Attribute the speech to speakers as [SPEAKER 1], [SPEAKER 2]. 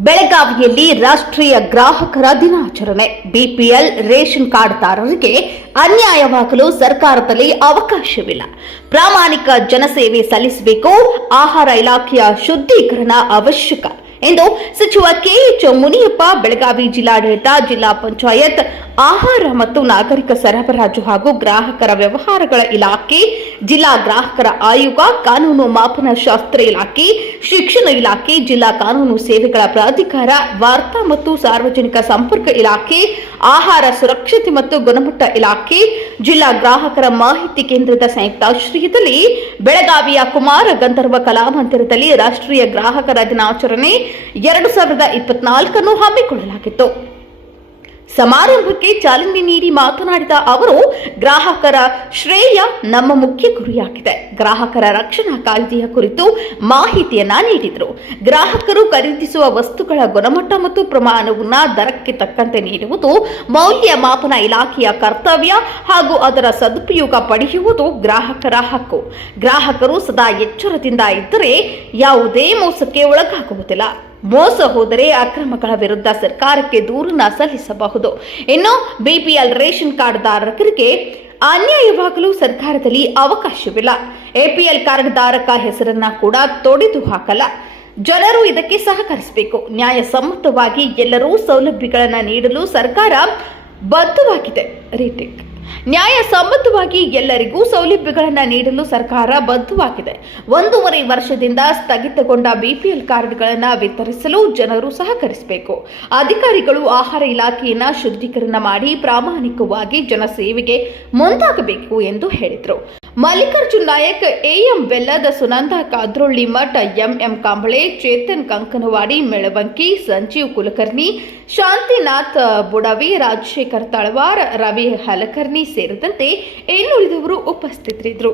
[SPEAKER 1] ಬೆಳಗಾವಿಯಲ್ಲಿ ರಾಷ್ಟ್ರೀಯ ಗ್ರಾಹಕರ ದಿನಾಚರಣೆ. ಬಿಪಿಎಲ್, ರೇಷನ್ ಕಾರ್ಡ್ದಾರರಿಗೆ ಅನ್ಯಾಯವಾಗಲು ಸರ್ಕಾರದಲ್ಲಿ ಅವಕಾಶವಿಲ್ಲ. ಪ್ರಾಮಾಣಿಕ ಜನಸೇವೆ ಸಲ್ಲಿಸಬೇಕು, ಆಹಾರ ಇಲಾಖೆಯ ಶುದ್ಧೀಕರಣ ಅವಶ್ಯಕ. ಎಂದು ಸಚಿವ ಕೆಎಚ್ ಮುನಿಯಪ್ಪ, ಬೆಳಗಾವಿ ಜಿಲ್ಲಾಡಳಿತ, ಜಿಲ್ಲಾ ಪಂಚಾಯತ್, ಆಹಾರ ಮತ್ತು ನಾಗರಿಕ ಸರಬರಾಜು ಹಾಗೂ ಗ್ರಾಹಕರ ವ್ಯವಹಾರಗಳ ಇಲಾಖೆ, ಜಿಲ್ಲಾ ಗ್ರಾಹಕರ ಆಯೋಗ, ಕಾನೂನು ಮಾಪನ ಶಾಸ್ತ್ರ ಇಲಾಖೆ, ಶಿಕ್ಷಣ ಇಲಾಖೆ, ಜಿಲ್ಲಾ ಕಾನೂನು ಸೇವೆಗಳ ಪ್ರಾಧಿಕಾರ, ವಾರ್ತಾ ಮತ್ತು ಸಾರ್ವಜನಿಕ ಸಂಪರ್ಕ ಇಲಾಖೆ, ಆಹಾರ ಸುರಕ್ಷತೆ ಮತ್ತು ಗುಣಮಟ್ಟ ಇಲಾಖೆ, ಜಿಲ್ಲಾ ಗ್ರಾಹಕರ ಮಾಹಿತಿ ಕೇಂದ್ರದ ಸಂಯುಕ್ತಾಶ್ರಯದಲ್ಲಿ ಬೆಳಗಾವಿಯ ಕುಮಾರ ಗಂಧರ್ವ ಕಲಾಮಂದಿರದಲ್ಲಿ ರಾಷ್ಟ್ರೀಯ ಗ್ರಾಹಕರ ದಿನಾಚರಣೆ ಎರಡು ಸಾವಿರದ ಇಪ್ಪತ್ನಾಲ್ಕನ್ನು ಹಮ್ಮಿಕೊಳ್ಳಲಾಗಿತ್ತು. ಸಮಾರಂಭಕ್ಕೆ ಚಾಲನೆ ನೀಡಿ ಮಾತನಾಡಿದ ಅವರು, ಗ್ರಾಹಕರ ಶ್ರೇಯ ನಮ್ಮ ಮುಖ್ಯ ಗುರಿಯಾಗಿದೆ. ಗ್ರಾಹಕರ ರಕ್ಷಣಾ ಕಾಯ್ದೆಯ ಕುರಿತು ಮಾಹಿತಿಯನ್ನ ನೀಡಿದರು. ಗ್ರಾಹಕರು ಖರೀದಿಸುವ ವಸ್ತುಗಳ ಗುಣಮಟ್ಟ ಮತ್ತು ಪ್ರಮಾಣವನ್ನು ದರಕ್ಕೆ ತಕ್ಕಂತೆ ನೀಡುವುದು, ಮೌಲ್ಯಮಾಪನ ಇಲಾಖೆಯ ಕರ್ತವ್ಯ ಹಾಗೂ ಅದರ ಸದುಪಯೋಗ ಪಡೆಯುವುದು ಗ್ರಾಹಕರ ಹಕ್ಕು. ಗ್ರಾಹಕರು ಸದಾ ಎಚ್ಚರದಿಂದ ಇದ್ದರೆ ಯಾವುದೇ ಮೋಸಕ್ಕೆ ಒಳಗಾಗುವುದಿಲ್ಲ. ಮೋಸ ಹೋದರೆ ಅಕ್ರಮಗಳ ವಿರುದ್ಧ ಸರ್ಕಾರಕ್ಕೆ ದೂರನ್ನ ಸಲ್ಲಿಸಬಹುದು. ಇನ್ನು ಬಿಪಿಎಲ್ ರೇಷನ್ ಕಾರ್ಡ್ದಾರರಿಗೆ ಅನ್ಯಾಯವಾಗಲು ಸರ್ಕಾರದಲ್ಲಿ ಅವಕಾಶವಿಲ್ಲ. ಎಪಿಎಲ್ ಕಾರ್ಡ್ದಾರಕ ಹೆಸರನ್ನ ಕೂಡ ತೊಡೆದು ಹಾಕಲ್ಲ. ಜನರು ಇದಕ್ಕೆ ಸಹಕರಿಸಬೇಕು. ನ್ಯಾಯಸಮ್ಮತವಾಗಿ ಎಲ್ಲರೂ ಸೌಲಭ್ಯಗಳನ್ನು ನೀಡಲು ಸರ್ಕಾರ ಬದ್ಧವಾಗಿದೆ. ರೀಟೇಕ್. ನ್ಯಾಯಸಮ್ಮತವಾಗಿ ಎಲ್ಲರಿಗೂ ಸೌಲಭ್ಯಗಳನ್ನು ನೀಡಲು ಸರ್ಕಾರ ಬದ್ಧವಾಗಿದೆ. ಒಂದೂವರೆ ವರ್ಷದಿಂದ ಸ್ಥಗಿತಗೊಂಡ ಬಿಪಿಎಲ್ ಕಾರ್ಡ್ಗಳನ್ನು ವಿತರಿಸಲು ಜನರು ಸಹಕರಿಸಬೇಕು. ಅಧಿಕಾರಿಗಳು ಆಹಾರ ಇಲಾಖೆಯನ್ನ ಶುದ್ಧೀಕರಣ ಮಾಡಿ ಪ್ರಾಮಾಣಿಕವಾಗಿ ಜನಸೇವೆಗೆ ಮುಂದಾಗಬೇಕು ಎಂದು ಹೇಳಿದರು. ಮಲ್ಲಿಕಾರ್ಜುನ್ ನಾಯಕ್ ಎಎಂ ಬೆಲ್ಲದ ಸುನಂದ, ಕಾದ್ರೊಳ್ಳಿ ಮಠ ಎಂಎಂ ಕಾಂಬಳೆ, ಚೇತನ್ ಕಂಕನವಾಡಿ, ಮೆಳವಂಕಿ, ಸಂಜೀವ್ ಕುಲಕರ್ಣಿ, ಶಾಂತಿನಾಥ್ ಬುಡವಿ, ರಾಜಶೇಖರ್ ತಳವಾರ್, ರವಿ ಹಲಕರ್ಣಿ ಸೇರಿದಂತೆ ಇನ್ನುಳಿದವರು ಉಪಸ್ಥಿತರಿದ್ದರು.